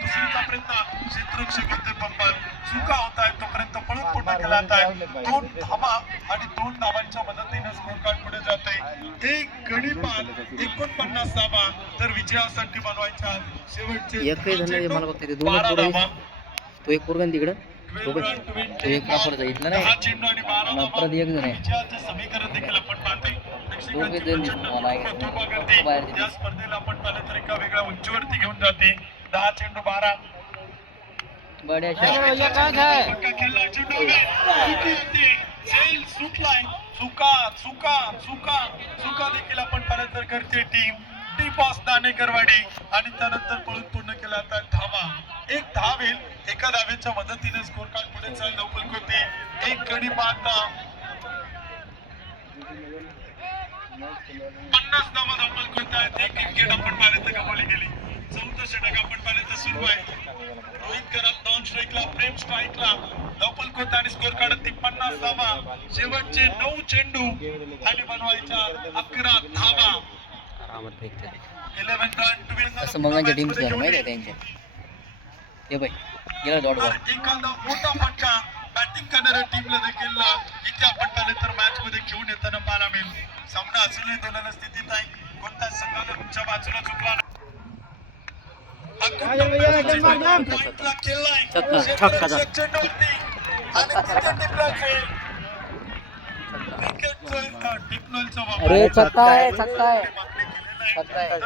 दुसरीचा प्रयत्न क्षेत्ररक्षक होते पंपन चुका होत आहेत तोपर्यंत पळून पूर्ण केला जात आहे 2 धावा आणि 2 धावांच्या मदतीने स्कोर कार्ड पुढे जाते एक गडी बाद 49 धावा तर विजयासाठी बनवायच्या शेवटचे एकही धन मला बघते ते दोन पुढे तो एक पोरगन तिकडं तो एक कापड इथला नाही परत एक जण आहे समीकरण देखील आपण पाहते दोघे जण मला बाहेर या स्पर्धेला आपण पाहिलं तर एका वेगळ्या उंचीवरती घेऊन जाते 10 चेंडू 12 बड्या चुका चुका चुका चुका देखील आपण पाहिलं तर करते टीम टी बॉस दाणेकरवाडी आणि त्यानंतर पळून पूर्ण केला जातात धावा एक धाव येईल एका धावेच्या मदतीने स्कोर कार्ड पुढे चाल लवकर होते एक गडी बाद 50 धावा धावपल करतायत एक विकेट आपण पाहिले तर गमावली गेली 14 षटक आपण पाहिले तर सुरू आहे रोहित करत नॉन स्ट्राईकला प्रेम स्ट्राईकला धावपल करत आणि स्कोर काढत 50 धावा शेवटचे 9 चेंडू आणि बनवायच्या 11 धावा 11 रन टू विन असं मंगांच्या टीम माहिती आहे त्यांच्या हे बाई गेला डॉट बॉल एखादा मोठा फटका बॅटिंग करणाऱ्या टीमला देखील इथे आपण पाहिले तर मॅच मध्ये घेऊन येताना पाहायला मिळेल सामना अजूनही दोलान स्थितीत आहे कोणत्याच संघाला तुमच्या बाजूला चुकला अरे छक्का आहे छक्का आहे छक्का आहे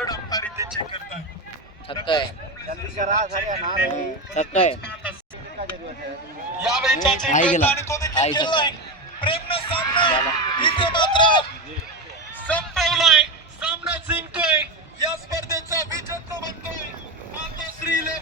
छक्का आहे छक्का आहे आई गेला आई छक्का